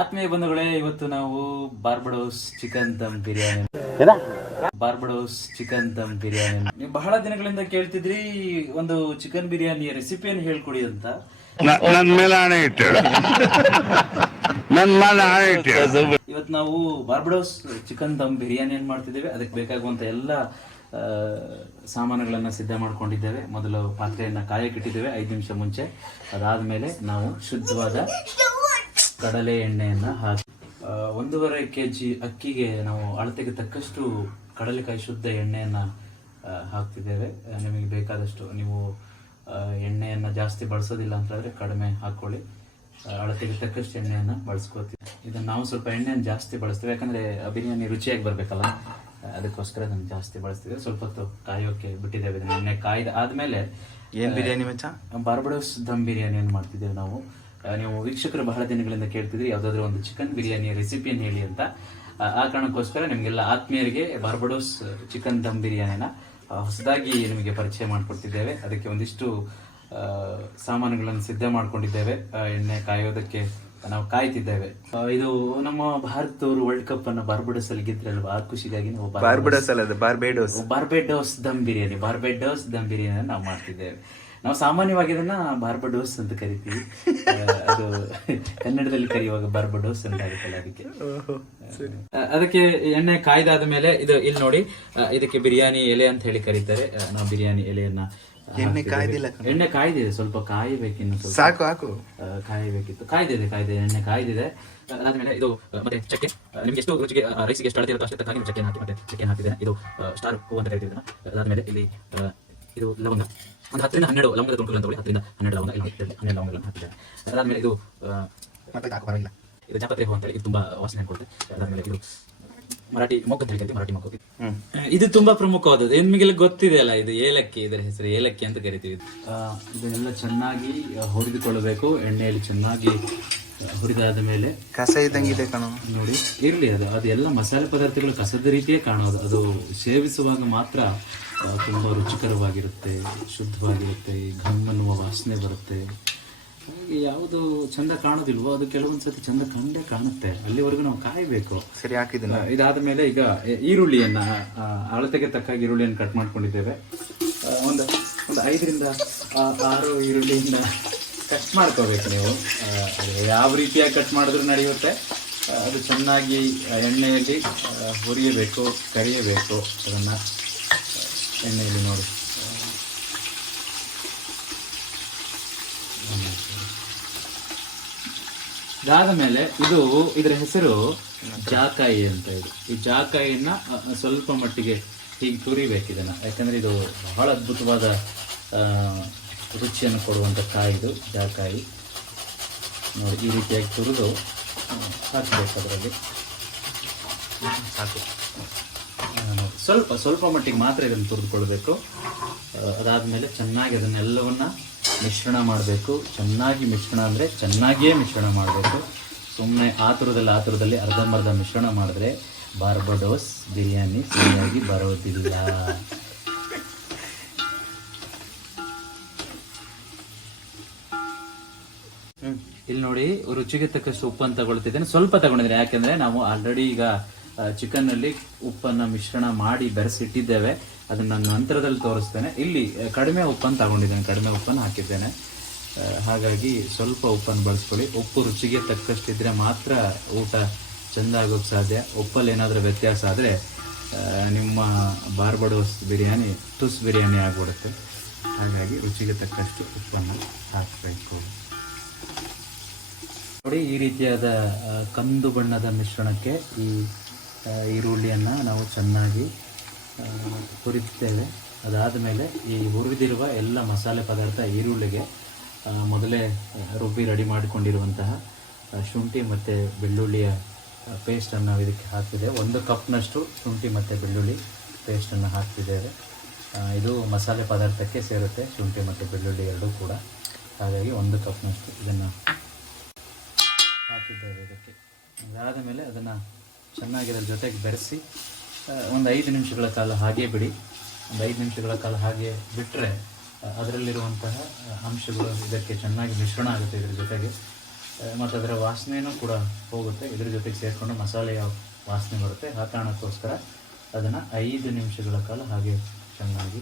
ಆತ್ಮೀಯ ಬಂಧುಗಳೇ, ಇವತ್ತು ನಾವು ಬಾರ್ಬಡೋಸ್ ಚಿಕನ್ ದಮ್ ಬಿರಿಯಾನಿ ನೀವು ಬಹಳ ದಿನಗಳಿಂದ ಕೇಳ್ತಿದ್ರಿ ಒಂದು ಚಿಕನ್ ಬಿರಿಯಾನಿಯ ರೆಸಿಪಿಯನ್ನು ಹೇಳ್ಕೊಡಿ ಅಂತ. ಇವತ್ತು ನಾವು ಬಾರ್ಬಡೋಸ್ ಚಿಕನ್ ದಮ್ ಬಿರಿಯಾನಿಯನ್ನು ಮಾಡ್ತಿದ್ದೇವೆ. ಅದಕ್ಕೆ ಬೇಕಾಗುವಂತ ಎಲ್ಲ ಸಾಮಾನುಗಳನ್ನ ಸಿದ್ಧ ಮಾಡ್ಕೊಂಡಿದ್ದೇವೆ. ಮೊದಲು ಪಾತ್ರೆಯನ್ನ ಕಾಯಕ್ಕಿಟ್ಟಿದ್ದೇವೆ 5 ನಿಮಿಷ ಮುಂಚೆ. ಅದಾದ್ಮೇಲೆ ನಾವು ಶುದ್ಧವಾದ ಕಡಲೆ ಎಣ್ಣೆಯನ್ನ ಹಾಕಿ 1.5 kg ಅಕ್ಕಿಗೆ ನಾವು ಅಳತೆಗೆ ತಕ್ಕಷ್ಟು ಕಡಲೆಕಾಯಿ ಶುದ್ಧ ಎಣ್ಣೆಯನ್ನ ಹಾಕ್ತಿದ್ದೇವೆ. ನಿಮಗೆ ಬೇಕಾದಷ್ಟು ನೀವು ಎಣ್ಣೆಯನ್ನ ಜಾಸ್ತಿ ಬಳಸೋದಿಲ್ಲ ಅಂತಂದ್ರೆ ಕಡಿಮೆ ಹಾಕೊಳ್ಳಿ. ಅಳತೆಗೆ ತಕ್ಕಷ್ಟು ಎಣ್ಣೆಯನ್ನ ಬಳಸ್ಕೋತೀವಿ. ಇದನ್ನ ನಾವು ಸ್ವಲ್ಪ ಎಣ್ಣೆಯನ್ನು ಜಾಸ್ತಿ ಬಳಸ್ತೀವಿ, ಯಾಕಂದ್ರೆ ಬಿರಿಯಾನಿ ರುಚಿಯಾಗಿ ಬರ್ಬೇಕಲ್ಲ, ಅದಕ್ಕೋಸ್ಕರ ಅದನ್ನು ಜಾಸ್ತಿ ಬಳಸ್ತೀವಿ. ಸ್ವಲ್ಪ ಹೊತ್ತು ಕಾಯೋಕೆ ಬಿಟ್ಟಿದ್ದೇವೆ. ಎಣ್ಣೆ ಕಾಯ್ದ ಆದ್ಮೇಲೆ ಏನ್ ಬಿರಿಯಾನಿ ಮಚ್ಚ? ಬಾರ್ಬಡೋಸ್ ದಮ್ ಬಿರಿಯಾನಿಯನ್ನು ಮಾಡ್ತಿದ್ದೇವೆ ನಾವು. ನೀವು ವೀಕ್ಷಕರು ಬಹಳ ದಿನಗಳಿಂದ ಕೇಳ್ತಿದ್ರಿ ಯಾವ್ದಾದ್ರು ಒಂದು ಚಿಕನ್ ಬಿರಿಯಾನಿಯ ರೆಸಿಪಿಯನ್ನು ಹೇಳಿ ಅಂತ. ಆ ಕಾರಣಕ್ಕೋಸ್ಕರ ನಿಮಗೆಲ್ಲ ಆತ್ಮೀಯರಿಗೆ ಬಾರ್ಬಡೋಸ್ ಚಿಕನ್ ದಮ್ ಬಿರಿಯಾನಿನ ಹೊಸದಾಗಿ ನಿಮಗೆ ಪರಿಚಯ ಮಾಡಿಕೊಡ್ತಿದ್ದೇವೆ. ಅದಕ್ಕೆ ಒಂದಿಷ್ಟು ಸಾಮಾನುಗಳನ್ನು ಸಿದ್ಧ ಮಾಡ್ಕೊಂಡಿದ್ದೇವೆ. ಎಣ್ಣೆ ಕಾಯೋದಕ್ಕೆ ನಾವು ಕಾಯ್ತಿದ್ದೇವೆ. ಇದು ನಮ್ಮ ಭಾರತದವರು ವರ್ಲ್ಡ್ ಕಪ್ ಅನ್ನ ಬಾರ್ಬಡೋಸ್ ಅಲ್ಲಿ ಗೆದ್ರಲ್ವಾ, ಆ ಖುಷಿಗಾಗಿ ನಾವು ಬಾರ್ಬೆಡೋಸ್ ದಮ್ ಬಿರಿಯಾನಿ ನಾವು ಮಾಡ್ತಿದ್ದೇವೆ. ನಾವು ಸಾಮಾನ್ಯವಾಗಿ ಇದನ್ನ ಬಾರ್ಬಡೋಸ್ ಅಂತ ಕರಿತೀವಿ. ಅದು ಕನ್ನಡದಲ್ಲಿ ಕರೆಯುವಾಗ ಬಾರ್ಬಡೋಸ್ ಅಂತ ಆಗುತ್ತಲ್ಲ, ಅದಕ್ಕೆ ಎಣ್ಣೆ ಕಾಯ್ದಾದ ಮೇಲೆ ಇದು ಇಲ್ಲಿ ನೋಡಿ, ಇದಕ್ಕೆ ಬಿರಿಯಾನಿ ಎಲೆ ಅಂತ ಹೇಳಿ ಕರೀತಾರೆ. ನಾವು ಬಿರಿಯಾನಿ ಎಲೆಯನ್ನ ಎಣ್ಣೆ ಕಾಯ್ದಿದೆ, ಸ್ವಲ್ಪ ಕಾಯಬೇಕಿನ್ನು, ಸಾಕು ಹಾಕು, ಕಾಯ್ದಿದೆ ಎಣ್ಣೆ ಕಾಯ್ದಿದೆ. ಅದಾದ್ಮೇಲೆ ಇದು ಮತ್ತೆ ಚಕ್ಕೆ, ನಿಮ್ಗೆ ಎಷ್ಟು ರುಚಿಗೆ ರೈಸಿಗೆ ಎಷ್ಟು ಅಳತೆ ಇರುತ್ತೋ ಅಷ್ಟಕ್ಕಾಗಿ ನೀವು ಚಕ್ಕೆ ಹಾಕಿ, ಮತ್ತೆ ಚಕ್ಕೆ ಹಾಕಿದ್ದೇನೆ. ಇದು ಸ್ಟಾರ್ ಹೂ ಅಂತ ಕರಿತೀವಿ. ಅದಾದ್ಮೇಲೆ ಇಲ್ಲಿ ಇದು ಲವಂಗ, ಒಂದು 10 ರಿಂದ 12 ಲವಂಗದ ತುಂಡುಗಳನ್ನು ತಗೊಳ್ಳಿ. 10 ರಿಂದ 12 ಲವಂಗ, 12 ಲವಂಗಗಳನ್ನು ಹಾಕಿದ್ದೇನೆ. ಅದಾದ್ಮೇಲೆ ಇದು ಜಾಪತ್ರೆ ಹೂ ಅಂತ ಹೇಳಿ, ಇದು ತುಂಬಾ ವಾಸನೆ ಕೊಡುತ್ತೆ. ಅದಾದ್ಮೇಲೆ ಇದು ಮರಾಠಿ ಮೊಗ್ಗು ಅಂತ ಹೇಳ್ತೀವಿ, ಮರಾಠಿ ಮೊಗ್ಗು. ಇದು ತುಂಬಾ ಪ್ರಮುಖವಾದದ್ದು, ನಿಮಗೆಲ್ಲ ಗೊತ್ತಿದೆ ಅಲ್ಲ, ಇದು ಏಲಕ್ಕಿ, ಇದರ ಹೆಸರು ಏಲಕ್ಕಿ ಅಂತ ಕರಿತೀವಿ. ಇದನ್ನೆಲ್ಲ ಚೆನ್ನಾಗಿ ಹುರಿದುಕೊಳ್ಳಬೇಕು. ಎಣ್ಣೆಯಲ್ಲಿ ಚೆನ್ನಾಗಿ ಹುರಿದಾದ ಮೇಲೆ ಕಸ ಇದ್ದಂಗಿದೆ ಕಣ ನೋಡಿ, ಇರ್ಲಿ ಅದು ಎಲ್ಲ ಮಸಾಲೆ ಪದಾರ್ಥಗಳು ಕಸದ ರೀತಿಯೇ ಕಾಣೋದು. ಅದು ಸೇವಿಸುವಾಗ ಮಾತ್ರ ತುಂಬಾ ರುಚಿಕರವಾಗಿರುತ್ತೆ, ಶುದ್ಧವಾಗಿರುತ್ತೆ, ಘಮ್ ಅನ್ನುವ ವಾಸನೆ ಬರುತ್ತೆ. ಯಾವುದು ಚಂದ ಕಾಣೋದಿಲ್ವೋ ಅದು ಕೆಲವೊಂದ್ಸತಿ ಚಂದ ಕಂಡೇ ಕಾಣುತ್ತೆ. ಅಲ್ಲಿವರೆಗೂ ನಾವು ಕಾಯಬೇಕು. ಸರಿ, ಹಾಕಿದ್ದೀನಿ. ಇದಾದ ಮೇಲೆ ಈಗ ಈರುಳ್ಳಿಯನ್ನ ಅಳತೆಗೆ ತಕ್ಕ ಈರುಳ್ಳಿಯನ್ನು ಕಟ್ ಮಾಡ್ಕೊಂಡಿದ್ದೇವೆ. ಒಂದು 5 ರಿಂದ 6 ಈರುಳ್ಳಿಯಿಂದ ಕಟ್ ಮಾಡ್ಕೋಬೇಕು ನೀವು. ಯಾವ ರೀತಿಯಾಗಿ ಕಟ್ ಮಾಡಿದ್ರು ನಡೆಯುತ್ತೆ. ಅದು ಚೆನ್ನಾಗಿ ಎಣ್ಣೆಯಲ್ಲಿ ಹುರಿಯಬೇಕು, ಕರಿಯಬೇಕು. ಅದನ್ನ ಎಣ್ಣೆಯಲ್ಲಿ ನೋಡಿ ಇದಾದ ಮೇಲೆ ಇದರ ಹೆಸರು ಜಾಕಾಯಿ ಅಂತ ಹೇಳಿ. ಈ ಜಾಕಾಯಿಯನ್ನ ಸ್ವಲ್ಪ ಮಟ್ಟಿಗೆ ಹೀಗೆ ತುರಿಬೇಕು ಇದನ್ನ, ಯಾಕಂದ್ರೆ ಇದು ಬಹಳ ಅದ್ಭುತವಾದ ರುಚಿಯನ್ನು ಕೊಡುವಂತ ಕಾಯಿ ಇದು ಜಾಕಾಯಿ. ನೋಡಿ, ಈ ರೀತಿಯಾಗಿ ತುರಿದು ಹಾಕಬೇಕು ಅದರಲ್ಲಿ. ಸಾಕು, ಸ್ವಲ್ಪ ಮಟ್ಟಿಗೆ ಮಾತ್ರ ಇದನ್ನು ತುರಿದುಕೊಳ್ಬೇಕು. ಅದಾದ್ಮೇಲೆ ಚೆನ್ನಾಗಿ ಅದನ್ನೆಲ್ಲವನ್ನ ಮಿಶ್ರಣ ಮಾಡಬೇಕು. ಚೆನ್ನಾಗಿ ಮಿಶ್ರಣ ಅಂದರೆ ಚೆನ್ನಾಗಿಯೇ ಮಿಶ್ರಣ ಮಾಡಬೇಕು. ಸುಮ್ಮನೆ ಆತುರದಲ್ಲಿ ಅರ್ಧಂಬರ್ಧ ಮಿಶ್ರಣ ಮಾಡಿದ್ರೆ ಬಾರ್ಬಡೋಸ್ ಬಿರಿಯಾನಿ ಸರಿಯಾಗಿ ಬರೋದಿಲ್ಲ. ಇಲ್ಲಿ ನೋಡಿ, ರುಚಿಗೆ ತಕ್ಕಷ್ಟು ಉಪ್ಪನ್ನು ತಗೊಳ್ತಿದ್ದೇನೆ. ಸ್ವಲ್ಪ ತಗೊಂಡಿದ್ದೇನೆ, ಯಾಕೆಂದ್ರೆ ನಾವು ಆಲ್ರೆಡಿ ಈಗ ಚಿಕನ್ ನಲ್ಲಿ ಉಪ್ಪನ್ನ ಮಿಶ್ರಣ ಮಾಡಿ ಬೆರೆಸಿಟ್ಟಿದ್ದೇವೆ. ಅದನ್ನ ನಂತರದಲ್ಲಿ ತೋರಿಸ್ತೇನೆ. ಇಲ್ಲಿ ಕಡಿಮೆ ಉಪ್ಪನ್ನು ತಗೊಂಡಿದ್ದೇನೆ, ಕಡಿಮೆ ಉಪ್ಪನ್ನು ಹಾಕಿದ್ದೇನೆ. ಹಾಗಾಗಿ ಸ್ವಲ್ಪ ಉಪ್ಪನ್ನು ಬಳಸ್ಕೊಳ್ಳಿ. ಉಪ್ಪು ರುಚಿಗೆ ತಕ್ಕಷ್ಟಿದ್ರೆ ಮಾತ್ರ ಊಟ ಚೆಂದ ಆಗೋಕ್ಕೆ ಸಾಧ್ಯ. ಉಪ್ಪಲ್ಲಿ ಏನಾದರೂ ವ್ಯತ್ಯಾಸ ಆದರೆ ನಿಮ್ಮ ಬಾರ್ಬಡೋಸ್ ಬಿರಿಯಾನಿ ಟುಸ್ ಬಿರಿಯಾನಿ ಆಗ್ಬಿಡುತ್ತೆ. ಹಾಗಾಗಿ ರುಚಿಗೆ ತಕ್ಕಷ್ಟು ಉಪ್ಪನ್ನು ಹಾಕಬೇಕು. ನೋಡಿ, ಈ ರೀತಿಯಾದ ಕಂದು ಬಣ್ಣದ ಮಿಶ್ರಣಕ್ಕೆ ಈ ಈರುಳ್ಳಿಯನ್ನು ನಾವು ಚೆನ್ನಾಗಿ ಹುರಿಯುತ್ತೇವೆ. ಅದಾದ ಮೇಲೆ ಈ ಹುರಿದಿರುವ ಎಲ್ಲ ಮಸಾಲೆ ಪದಾರ್ಥ ಈರುಳ್ಳಿಗೆ ಮೊದಲೇ ರುಬ್ಬಿ ರೆಡಿ ಮಾಡಿಕೊಂಡಿರುವಂತಹ ಶುಂಠಿ ಮತ್ತು ಬೆಳ್ಳುಳ್ಳಿಯ ಪೇಸ್ಟನ್ನು ನಾವು ಇದಕ್ಕೆ ಹಾಕಿದ್ದೇವೆ. 1 ಕಪ್ನಷ್ಟು ಶುಂಠಿ ಮತ್ತು ಬೆಳ್ಳುಳ್ಳಿ ಪೇಸ್ಟನ್ನು ಹಾಕ್ತಿದ್ದೇವೆ. ಇದು ಮಸಾಲೆ ಪದಾರ್ಥಕ್ಕೆ ಸೇರುತ್ತೆ, ಶುಂಠಿ ಮತ್ತು ಬೆಳ್ಳುಳ್ಳಿ ಎರಡೂ ಕೂಡ. ಹಾಗಾಗಿ 1 ಕಪ್ನಷ್ಟು ಇದನ್ನು ಹಾಕಿದ್ದೇವೆ ಇದಕ್ಕೆ. ಅದಾದ ಮೇಲೆ ಅದನ್ನು ಚೆನ್ನಾಗಿ ಅದರ ಜೊತೆಗೆ ಬೆರೆಸಿ ಒಂದು 5 ನಿಮಿಷಗಳ ಕಾಲ ಹಾಗೆ ಬಿಡಿ. ಒಂದು 5 ನಿಮಿಷಗಳ ಕಾಲ ಹಾಗೆ ಬಿಟ್ಟರೆ ಅದರಲ್ಲಿರುವಂತಹ ಅಂಶಗಳು ಇದಕ್ಕೆ ಚೆನ್ನಾಗಿ ಮಿಶ್ರಣ ಆಗುತ್ತೆ ಇದರ ಜೊತೆಗೆ. ಮತ್ತು ಅದರ ವಾಸನೆಯೂ ಕೂಡ ಹೋಗುತ್ತೆ. ಇದ್ರ ಜೊತೆಗೆ ಸೇರಿಕೊಂಡು ಮಸಾಲೆಯ ವಾಸನೆ ಬರುತ್ತೆ. ಆ ಕಾರಣಕ್ಕೋಸ್ಕರ ಅದನ್ನು 5 ನಿಮಿಷಗಳ ಕಾಲ ಹಾಗೆ ಚೆನ್ನಾಗಿ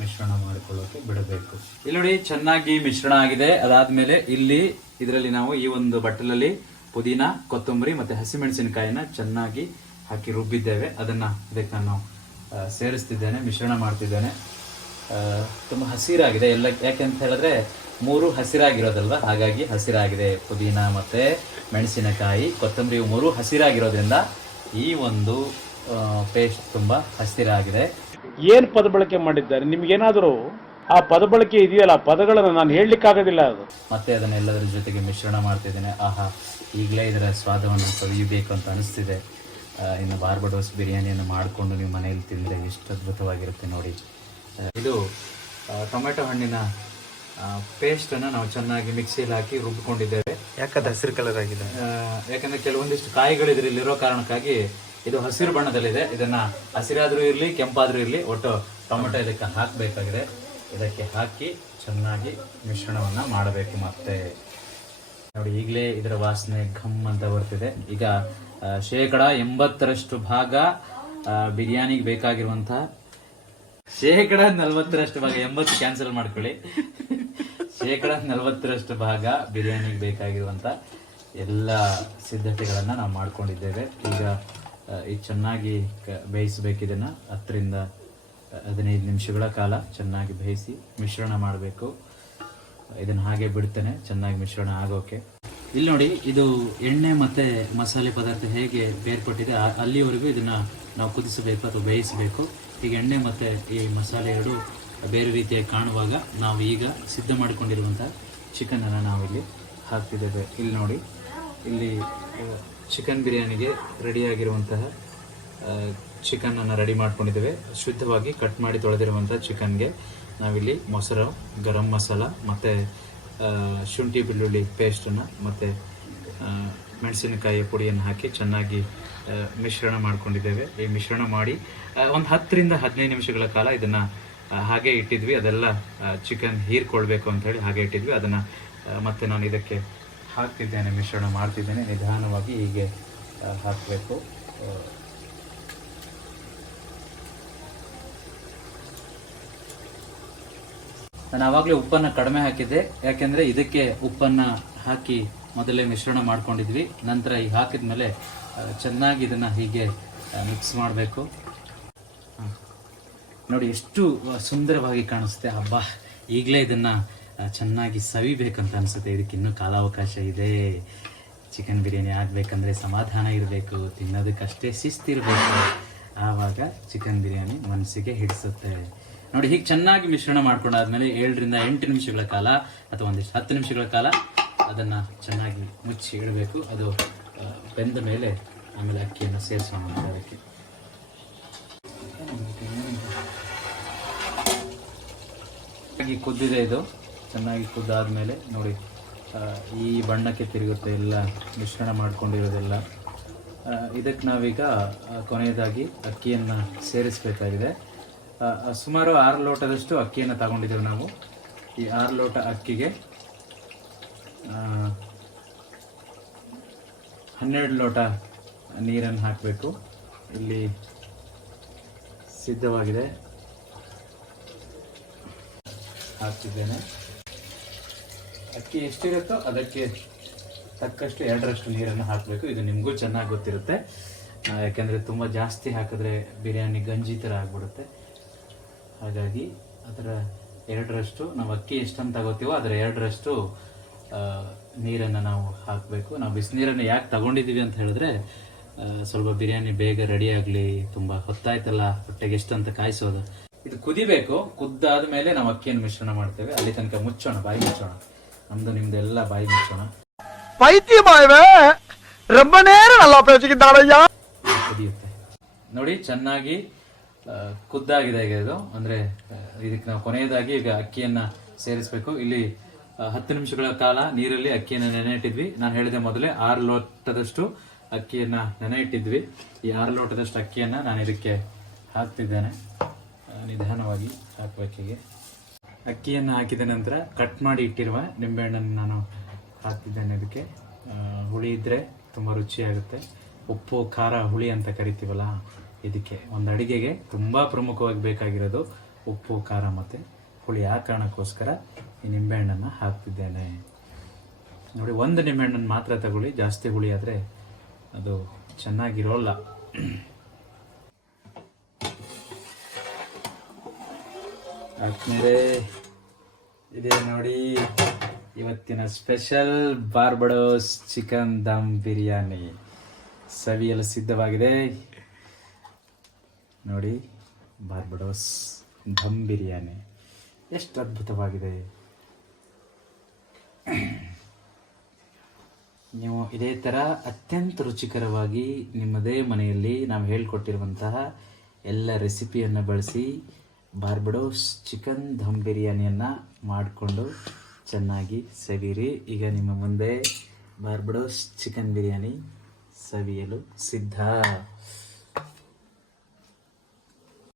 ಮಿಶ್ರಣ ಮಾಡಿಕೊಳ್ಳೋಕೆ ಬಿಡಬೇಕು. ಇಲ್ಲಿ ನೋಡಿ ಚೆನ್ನಾಗಿ ಮಿಶ್ರಣ ಆಗಿದೆ. ಅದಾದ್ಮೇಲೆ ಇಲ್ಲಿ ಇದರಲ್ಲಿ ನಾವು ಈ ಒಂದು ಬಟ್ಟಲಲ್ಲಿ ಪುದೀನ, ಕೊತ್ತಂಬರಿ ಮತ್ತೆ ಹಸಿಮೆಣಸಿನಕಾಯಿನ ಚೆನ್ನಾಗಿ ಹಾಕಿ ರುಬ್ಬಿದ್ದೇವೆ. ಅದನ್ನ ಇದಕ್ಕೆ ನಾನು ಸೇರಿಸ್ತಿದ್ದೇನೆ, ಮಿಶ್ರಣ ಮಾಡ್ತಿದ್ದೇನೆ. ತುಂಬ ಹಸಿರಾಗಿದೆ ಎಲ್ಲ, ಯಾಕೆಂತ ಹೇಳಿದ್ರೆ 3 ಹಸಿರಾಗಿರೋದಲ್ವ, ಹಾಗಾಗಿ ಹಸಿರಾಗಿದೆ. ಪುದೀನ ಮತ್ತೆ ಮೆಣಸಿನಕಾಯಿ, ಕೊತ್ತಂಬರಿ 3 ಹಸಿರಾಗಿರೋದ್ರಿಂದ ಈ ಒಂದು ಪೇಸ್ಟ್ ತುಂಬಾ ಹಸಿರಾಗಿದೆ. ಏನು ಪದ ಬಳಕೆ ಮಾಡಿದ್ದಾರೆ, ನಿಮ್ಗೇನಾದರೂ ಆ ಪದ ಬಳಕೆ ಇದೆಯಲ್ಲ, ಪದಗಳನ್ನು ನಾನು ಹೇಳಲಿಕ್ಕಾಗೋದಿಲ್ಲ. ಅದು ಮತ್ತೆ ಅದನ್ನೆಲ್ಲದರ ಜೊತೆಗೆ ಮಿಶ್ರಣ ಮಾಡ್ತಿದ್ದೇನೆ. ಆಹಾ, ಈಗಲೇ ಇದರ ಸ್ವಾದವನ್ನು ಸವಿಯಬೇಕು ಅಂತ ಅನಿಸ್ತಿದೆ. ಇನ್ನು ಬಾರ್ಬಡೋಸ್ ಬಿರಿಯಾನಿಯನ್ನು ಮಾಡಿಕೊಂಡು ನೀವು ಮನೆಯಲ್ಲಿ ತಿಂದರೆ ಎಷ್ಟು ಅದ್ಭುತವಾಗಿರುತ್ತೆ ನೋಡಿ. ಇದು ಟೊಮೆಟೊ ಹಣ್ಣಿನ ಪೇಸ್ಟನ್ನು ನಾವು ಚೆನ್ನಾಗಿ ಮಿಕ್ಸಿಯಲ್ಲಿ ಹಾಕಿ ರುಬ್ಬಿಕೊಂಡಿದ್ದೇವೆ. ಯಾಕಂದ್ರೆ ಹಸಿರು ಕಲರ್ ಆಗಿದೆ? ಯಾಕಂದರೆ ಕೆಲವೊಂದಿಷ್ಟು ಕಾಯಿಗಳು ಇದರಲ್ಲಿರೋ ಕಾರಣಕ್ಕಾಗಿ ಇದು ಹಸಿರು ಬಣ್ಣದಲ್ಲಿದೆ. ಇದನ್ನು ಹಸಿರಾದರೂ ಇರಲಿ ಕೆಂಪಾದರೂ ಇರಲಿ, ಒಟ್ಟು ಟೊಮೆಟೊ ಇದಕ್ಕೆ ಹಾಕಬೇಕಾಗಿದೆ. ಇದಕ್ಕೆ ಹಾಕಿ ಚೆನ್ನಾಗಿ ಮಿಶ್ರಣವನ್ನು ಮಾಡಬೇಕು. ಮತ್ತೆ ನೋಡಿ, ಈಗಲೇ ಇದರ ವಾಸನೆ ಘಮ್ ಅಂತ ಬರ್ತಿದೆ. ಈಗ 80% ಭಾಗ ಬಿರಿಯಾನಿಗೆ ಬೇಕಾಗಿರುವಂತಹ 40% ಭಾಗ, 80 ಕ್ಯಾನ್ಸಲ್ ಮಾಡ್ಕೊಳ್ಳಿ, 40% ಭಾಗ ಬಿರಿಯಾನಿಗೆ ಬೇಕಾಗಿರುವಂತ ಎಲ್ಲ ಸಿದ್ಧತೆಗಳನ್ನ ನಾವು ಮಾಡ್ಕೊಂಡಿದ್ದೇವೆ. ಈಗ ಇದು ಚೆನ್ನಾಗಿ ಬೇಯಿಸಬೇಕು. ಇದನ್ನ 10 ರಿಂದ 15 ನಿಮಿಷಗಳ ಕಾಲ ಚೆನ್ನಾಗಿ ಬೇಯಿಸಿ ಮಿಶ್ರಣ ಮಾಡಬೇಕು. ಇದನ್ನ ಹಾಗೆ ಬಿಡ್ತೇನೆ ಚೆನ್ನಾಗಿ ಮಿಶ್ರಣ ಆಗೋಕೆ. ಇಲ್ಲಿ ನೋಡಿ, ಇದು ಎಣ್ಣೆ ಮತ್ತೆ ಮಸಾಲೆ ಪದಾರ್ಥ ಹೇಗೆ ಬೇರ್ಪಟ್ಟಿದೆ ಅಲ್ಲಿವರೆಗೂ ಇದನ್ನ ನಾವು ಕುದಿಸಬೇಕು ಅಥವಾ ಬೇಯಿಸಬೇಕು. ಈಗ ಎಣ್ಣೆ ಮತ್ತೆ ಈ ಮಸಾಲೆ ಎರಡು ಬೇರೆ ರೀತಿಯಾಗಿ ಕಾಣುವಾಗ ನಾವು ಈಗ ಸಿದ್ಧ ಮಾಡಿಕೊಂಡಿರುವಂತಹ ಚಿಕನ್ ಅನ್ನು ನಾವಿಲ್ಲಿ ಹಾಕ್ತಿದ್ದೇವೆ. ಇಲ್ಲಿ ನೋಡಿ, ಇಲ್ಲಿ ಚಿಕನ್ ಬಿರಿಯಾನಿಗೆ ರೆಡಿಯಾಗಿರುವಂತಹ ಚಿಕನ್ ಅನ್ನು ರೆಡಿ ಮಾಡ್ಕೊಂಡಿದ್ದೇವೆ. ಶುದ್ಧವಾಗಿ ಕಟ್ ಮಾಡಿ ತೊಳೆದಿರುವಂತಹ ಚಿಕನ್ಗೆ ನಾವಿಲ್ಲಿ ಮೊಸರು, ಗರಂ ಮಸಾಲ ಮತ್ತು ಶುಂಠಿ ಬೆಳ್ಳುಳ್ಳಿ ಪೇಸ್ಟನ್ನು ಮತ್ತು ಮೆಣಸಿನಕಾಯಿಯ ಪುಡಿಯನ್ನು ಹಾಕಿ ಚೆನ್ನಾಗಿ ಮಿಶ್ರಣ ಮಾಡ್ಕೊಂಡಿದ್ದೇವೆ. ಈ ಮಿಶ್ರಣ ಮಾಡಿ ಒಂದು 10 ರಿಂದ 15 ನಿಮಿಷಗಳ ಕಾಲ ಇದನ್ನು ಹಾಗೆ ಇಟ್ಟಿದ್ವಿ. ಅದೆಲ್ಲ ಚಿಕನ್ ಹೀರ್ಕೊಳ್ಬೇಕು ಅಂತ ಹೇಳಿ ಹಾಗೆ ಇಟ್ಟಿದ್ವಿ. ಅದನ್ನು ಮತ್ತೆ ನಾನು ಇದಕ್ಕೆ ಹಾಕ್ತಿದ್ದೇನೆ, ಮಿಶ್ರಣ ಮಾಡ್ತಿದ್ದೇನೆ. ನಿಧಾನವಾಗಿ ಹೀಗೆ ಹಾಕಬೇಕು. ನಾನು ಆವಾಗಲೇ ಉಪ್ಪನ್ನು ಕಡಿಮೆ ಹಾಕಿದ್ದೆ, ಯಾಕೆಂದರೆ ಇದಕ್ಕೆ ಉಪ್ಪನ್ನು ಹಾಕಿ ಮೊದಲೇ ಮಿಶ್ರಣ ಮಾಡ್ಕೊಂಡಿದ್ವಿ. ನಂತರ ಈಗ ಹಾಕಿದ ಮೇಲೆ ಚೆನ್ನಾಗಿ ಇದನ್ನು ಹೀಗೆ ಮಿಕ್ಸ್ ಮಾಡಬೇಕು. ನೋಡಿ ಎಷ್ಟು ಸುಂದರವಾಗಿ ಕಾಣಿಸುತ್ತೆ. ಹಬ್ಬ, ಈಗಲೇ ಇದನ್ನು ಚೆನ್ನಾಗಿ ಸವಿಬೇಕಂತ ಅನಿಸುತ್ತೆ. ಇದಕ್ಕೆ ಇನ್ನೂ ಕಾಲಾವಕಾಶ ಇದೆ. ಚಿಕನ್ ಬಿರಿಯಾನಿ ಆಗಬೇಕಂದ್ರೆ ಸಮಾಧಾನ ಇರಬೇಕು, ತಿನ್ನೋದಕ್ಕಷ್ಟೇ ಶಿಸ್ತಿರಬೇಕು. ಆವಾಗ ಚಿಕನ್ ಬಿರಿಯಾನಿ ಮನಸ್ಸಿಗೆ ಹಿಡಿಸುತ್ತೆ. ನೋಡಿ, ಹೀಗೆ ಚೆನ್ನಾಗಿ ಮಿಶ್ರಣ ಮಾಡ್ಕೊಂಡಾದ್ಮೇಲೆ 7 ರಿಂದ 8 ನಿಮಿಷಗಳ ಕಾಲ ಅಥವಾ ಒಂದಿಷ್ಟು 10 ನಿಮಿಷಗಳ ಕಾಲ ಅದನ್ನು ಚೆನ್ನಾಗಿ ಮುಚ್ಚಿ ಇಡಬೇಕು. ಅದು ಬೆಂದ ಮೇಲೆ ಆಮೇಲೆ ಅಕ್ಕಿಯನ್ನು ಸೇರಿಸೋಣ. ಅದಕ್ಕೆ ಚೆನ್ನಾಗಿ ಕುದ್ದಿದೆ. ಇದು ಚೆನ್ನಾಗಿ ಕುದ್ದಾದ್ಮೇಲೆ ನೋಡಿ, ಈ ಬಣ್ಣಕ್ಕೆ ತಿರುಗುತ್ತೆ ಎಲ್ಲ ಮಿಶ್ರಣ ಮಾಡ್ಕೊಂಡಿರೋದೆಲ್ಲ. ಇದಕ್ಕೆ ನಾವೀಗ ಕೊನೆಯದಾಗಿ ಅಕ್ಕಿಯನ್ನು ಸೇರಿಸಬೇಕಾಗಿದೆ. ಸುಮಾರು 6 ಲೋಟದಷ್ಟು ಅಕ್ಕಿಯನ್ನು ತಗೊಂಡಿದ್ದೇವೆ ನಾವು. ಈ 6 ಲೋಟ ಅಕ್ಕಿಗೆ 12 ಲೋಟ ನೀರನ್ನು ಹಾಕಬೇಕು. ಇಲ್ಲಿ ಸಿದ್ಧವಾಗಿದೆ, ಹಾಕ್ತಿದ್ದೇನೆ. ಅಕ್ಕಿ ಎಷ್ಟಿರುತ್ತೋ ಅದಕ್ಕೆ ತಕ್ಕಷ್ಟು 2ರಷ್ಟು ನೀರನ್ನು ಹಾಕಬೇಕು. ಇದು ನಿಮಗೂ ಚೆನ್ನಾಗಿ ಗೊತ್ತಿರುತ್ತೆ, ಯಾಕೆಂದರೆ ತುಂಬ ಜಾಸ್ತಿ ಹಾಕಿದ್ರೆ ಬಿರಿಯಾನಿ ಗಂಜಿ ಥರ ಆಗಿಬಿಡುತ್ತೆ. ಹಾಗಾಗಿ ಅದರ 2ರಷ್ಟು ನಾವು ಅಕ್ಕಿ ಎಷ್ಟಂತ ತಗೋತೀವೋ ಅದರ 2ರಷ್ಟು ನೀರನ್ನು ನಾವು ಹಾಕಬೇಕು. ನಾವು ಬಿಸಿನೀರನ್ನು ಯಾಕೆ ತಗೊಂಡಿದ್ದೀವಿ ಅಂತ ಹೇಳಿದ್ರೆ, ಸ್ವಲ್ಪ ಬಿರಿಯಾನಿ ಬೇಗ ರೆಡಿ ಆಗಲಿ. ತುಂಬ ಹೊತ್ತಾಯ್ತಲ್ಲ, ಹೊಟ್ಟೆಗೆ ಎಷ್ಟಂತ ಕಾಯಿಸೋದು. ಇದು ಕುದಿಬೇಕು. ಕುದ್ದಾದ ಮೇಲೆ ನಾವು ಅಕ್ಕಿಯನ್ನು ಮಿಶ್ರಣ ಮಾಡ್ತೇವೆ. ಅಲ್ಲಿ ತನಕ ಮುಚ್ಚೋಣ, ಬಾಯಿ ಮುಚ್ಚೋಣ. ನಮ್ದು ನಿಮ್ದು ಎಲ್ಲ ಬಾಯಿ ಮುಚ್ಚೋಣ. ಕುದಿಯುತ್ತೆ ನೋಡಿ, ಚೆನ್ನಾಗಿ ಕುದ್ದಾಗಿದೆ ಈಗ ಇದು. ಅಂದ್ರೆ ಇದಕ್ಕೆ ನಾವು ಕೊನೆಯದಾಗಿ ಈಗ ಅಕ್ಕಿಯನ್ನ ಸೇರಿಸಬೇಕು. ಇಲ್ಲಿ 10 ನಿಮಿಷಗಳ ಕಾಲ ನೀರಲ್ಲಿ ಅಕ್ಕಿಯನ್ನು ನೆನೆ ಇಟ್ಟಿದ್ವಿ. ನಾನು ಹೇಳಿದೆ ಮೊದಲೇ 6 ಲೋಟದಷ್ಟು ಅಕ್ಕಿಯನ್ನ ನೆನೆ ಇಟ್ಟಿದ್ವಿ. ಈ 6 ಲೋಟದಷ್ಟು ಅಕ್ಕಿಯನ್ನ ನಾನು ಇದಕ್ಕೆ ಹಾಕ್ತಿದ್ದೇನೆ. ನಿಧಾನವಾಗಿ ಹಾಕಬೇಕೀಗೆ. ಅಕ್ಕಿಯನ್ನು ಹಾಕಿದ ನಂತರ ಕಟ್ ಮಾಡಿ ಇಟ್ಟಿರುವ ನಿಂಬೆಹಣ್ಣನ್ನು ನಾನು ಹಾಕ್ತಿದ್ದೇನೆ ಇದಕ್ಕೆ. ಹುಳಿ ಇದ್ದರೆ ತುಂಬ ರುಚಿಯಾಗುತ್ತೆ. ಉಪ್ಪು ಖಾರ ಹುಳಿ ಅಂತ ಕರಿತೀವಲ್ಲ, ಇದಕ್ಕೆ ಒಂದು ಅಡುಗೆಗೆ ತುಂಬ ಪ್ರಮುಖವಾಗಿ ಬೇಕಾಗಿರೋದು ಉಪ್ಪು ಖಾರ ಮತ್ತು ಹುಳಿ. ಆ ಕಾರಣಕ್ಕೋಸ್ಕರ ಈ ನಿಂಬೆಹಣ್ಣನ್ನು ಹಾಕ್ತಿದ್ದೇನೆ. ನೋಡಿ, ಒಂದು ನಿಂಬೆಹಣ್ಣನ್ನು ಮಾತ್ರ ತಗೊಳ್ಳಿ, ಜಾಸ್ತಿ ಹುಳಿ ಆದರೆ ಅದು ಚೆನ್ನಾಗಿರೋಲ್ಲ. ಆದ್ಮೇಲೆ ಇದೇ ನೋಡಿ ಇವತ್ತಿನ special Barbados chicken dum biryani ಸವಿಯಲು ಸಿದ್ಧವಾಗಿದೆ. ನೋಡಿ, ಬಾರ್ಬಡೋಸ್ ದಮ್ ಬಿರಿಯಾನಿ ಎಷ್ಟು ಅದ್ಭುತವಾಗಿದೆ. ನೀವು ಇದೇ ಥರ ಅತ್ಯಂತ ರುಚಿಕರವಾಗಿ ನಿಮ್ಮದೇ ಮನೆಯಲ್ಲಿ ನಾವು ಹೇಳಿಕೊಟ್ಟಿರುವಂತಹ ಎಲ್ಲ ರೆಸಿಪಿಯನ್ನು ಬಳಸಿ ಬಾರ್ಬಡೋಸ್ ಚಿಕನ್ ದಮ್ ಬಿರಿಯಾನಿಯನ್ನು ಮಾಡಿಕೊಂಡು ಚೆನ್ನಾಗಿ ಸವಿಯಿರಿ. ಈಗ ನಿಮ್ಮ ಮುಂದೆ ಬಾರ್ಬಡೋಸ್ ಚಿಕನ್ ಬಿರಿಯಾನಿ ಸವಿಯಲು ಸಿದ್ಧ.